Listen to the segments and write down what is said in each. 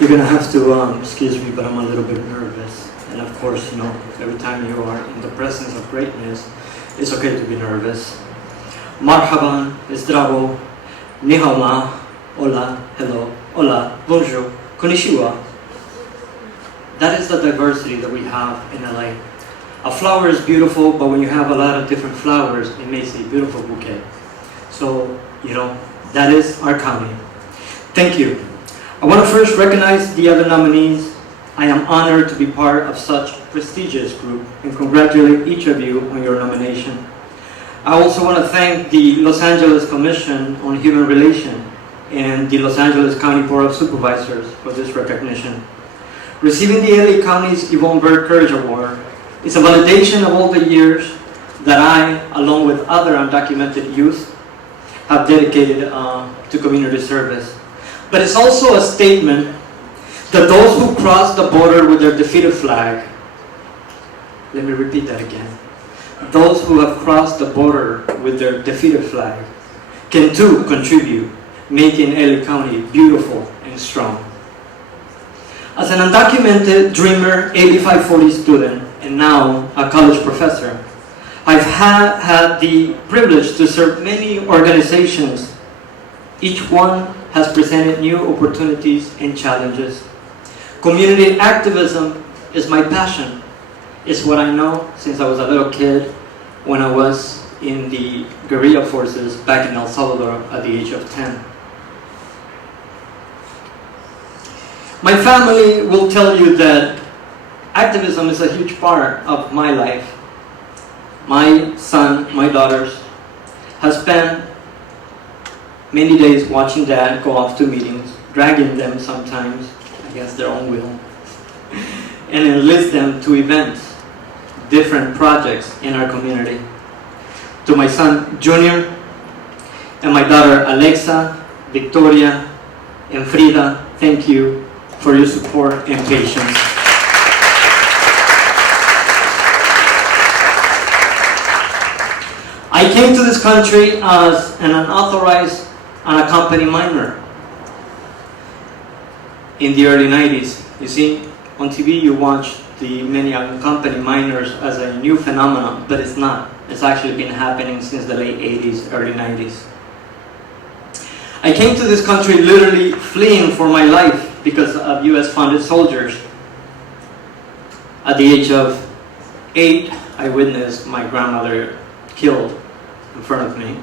You're gonna have to excuse me, but I'm a little bit nervous. And of course, you know, every time you are in the presence of greatness, it's okay to be nervous. Marhaban, zdravo, ni hao ma, hola, hello, hola, bonjour, konnichiwa. That is the diversity that we have in LA. A flower is beautiful, but when you have a lot of different flowers, it makes a beautiful bouquet. So, you know, that is our county. Thank you. I want to first recognize the other nominees. I am honored to be part of such a prestigious group and congratulate each of you on your nomination. I also want to thank the Los Angeles Commission on Human Relations and the Los Angeles County Board of Supervisors for this recognition. Receiving the LA County's Yvonne Bird Courage Award is a validation of all the years that I, along with other undocumented youth, have dedicated to community service. But it's also a statement that those who cross the border with their defeated flag, let me repeat that again, those who have crossed the border with their defeated flag can too contribute, making LA County beautiful and strong. As an undocumented dreamer 8540 student and now a college professor, I've had the privilege to serve many organizations. Each one has presented new opportunities and challenges. Community activism is my passion. It's what I know since I was a little kid when I was in the guerrilla forces back in El Salvador at the age of 10. My family will tell you that activism is a huge part of my life. My son, my daughters, have spent many days watching Dad go off to meetings, dragging them sometimes against their own will, and enlist them to events, different projects in our community. To my son Junior and my daughter Alexa, Victoria, and Frida, thank you for your support and patience. I came to this country as an unauthorized, unaccompanied minor in the early 90s. You see, on TV you watch the many unaccompanied minors as a new phenomenon, but it's not. It's actually been happening since the late 80s, early 90s. I came to this country literally fleeing for my life because of US-funded soldiers. At the age of 8, I witnessed my grandmother killed in front of me.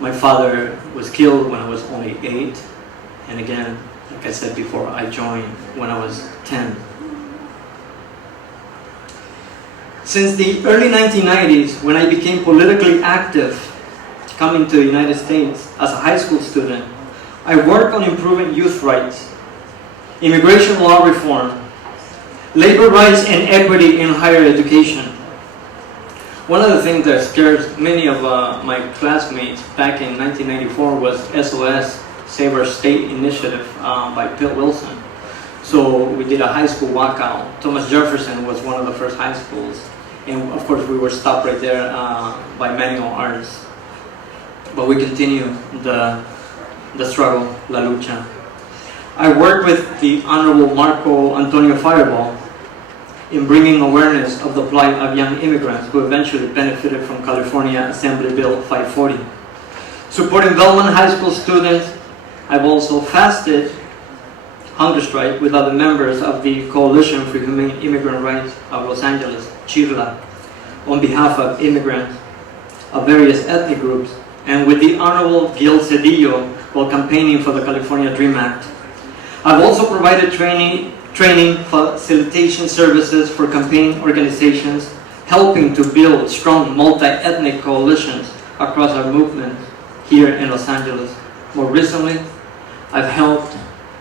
My father was killed when I was only 8, and again, like I said before, I joined when I was 10. Since the early 1990s, when I became politically active, coming to the United States as a high school student, I worked on improving youth rights, immigration law reform, labor rights and equity in higher education. One of the things that scares many of my classmates back in 1994 was SOS, Save Our State Initiative by Pitt Wilson. So we did a high school walkout. Thomas Jefferson was one of the first high schools. And of course we were stopped right there by manual artists. But we continue the struggle, la lucha. I worked with the Honorable Marco Antonio Fireball in bringing awareness of the plight of young immigrants who eventually benefited from California Assembly Bill 540. Supporting Belmont High School students, I've also fasted, hunger strike, with other members of the Coalition for Humane Immigrant Rights of Los Angeles, CHIRLA, on behalf of immigrants of various ethnic groups, and with the Honorable Gil Cedillo while campaigning for the California DREAM Act. I've also provided training facilitation services for campaign organizations, helping to build strong multi-ethnic coalitions across our movement here in Los Angeles. More recently, I've helped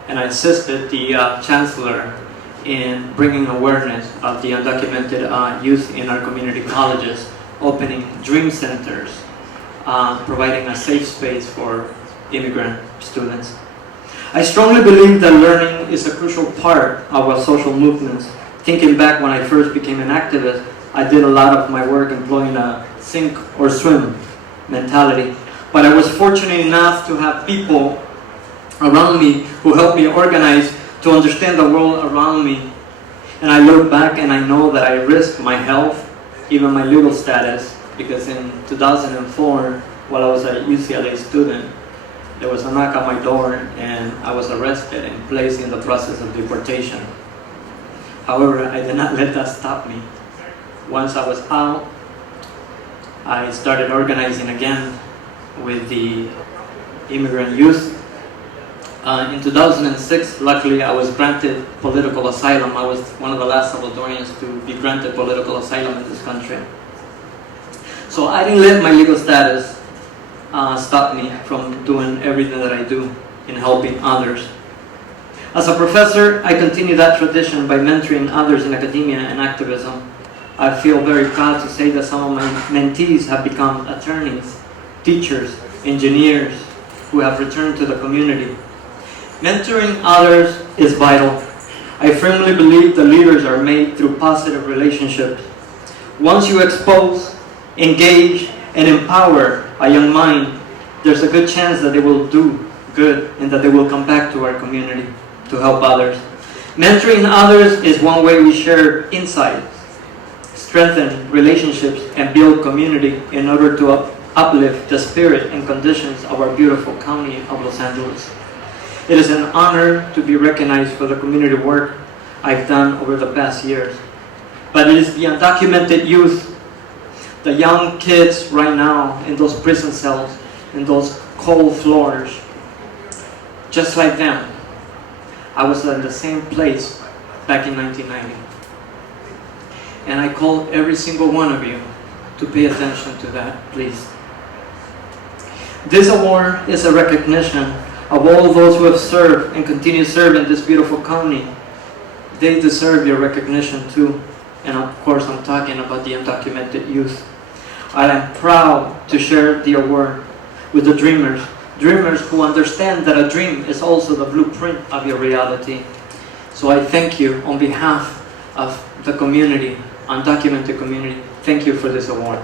and I assisted the Chancellor in bringing awareness of the undocumented youth in our community colleges, opening dream centers, providing a safe space for immigrant students. I strongly believe that learning is a crucial part of our social movements. Thinking back when I first became an activist, I did a lot of my work employing a sink or swim mentality. But I was fortunate enough to have people around me who helped me organize to understand the world around me. And I look back and I know that I risked my health, even my legal status, because in 2004, while I was a UCLA student, there was a knock on my door and I was arrested and placed in the process of deportation. However, I did not let that stop me. Once I was out, I started organizing again with the immigrant youth. In 2006, luckily I was granted political asylum. I was one of the last Salvadorians to be granted political asylum in this country. So I didn't let my legal status stop me from doing everything that I do in helping others. As a professor, I continue that tradition by mentoring others in academia and activism. I feel very proud to say that some of my mentees have become attorneys, teachers, engineers who have returned to the community. Mentoring others is vital. I firmly believe the leaders are made through positive relationships. Once you expose, engage, and empower a young mind, there's a good chance that they will do good and that they will come back to our community to help others. Mentoring others is one way we share insights, strengthen relationships, and build community in order to uplift the spirit and conditions of our beautiful county of Los Angeles. It is an honor to be recognized for the community work I've done over the past years. But it is the undocumented youth, the young kids right now in those prison cells, in those cold floors, just like them. I was in the same place back in 1990. And I call every single one of you to pay attention to that, please. This award is a recognition of all those who have served and continue serving this beautiful county. They deserve your recognition too. And of course, I'm talking about the undocumented youth. I am proud to share the award with the dreamers who understand that a dream is also the blueprint of your reality. So I thank you on behalf of the community, undocumented community. Thank you for this award.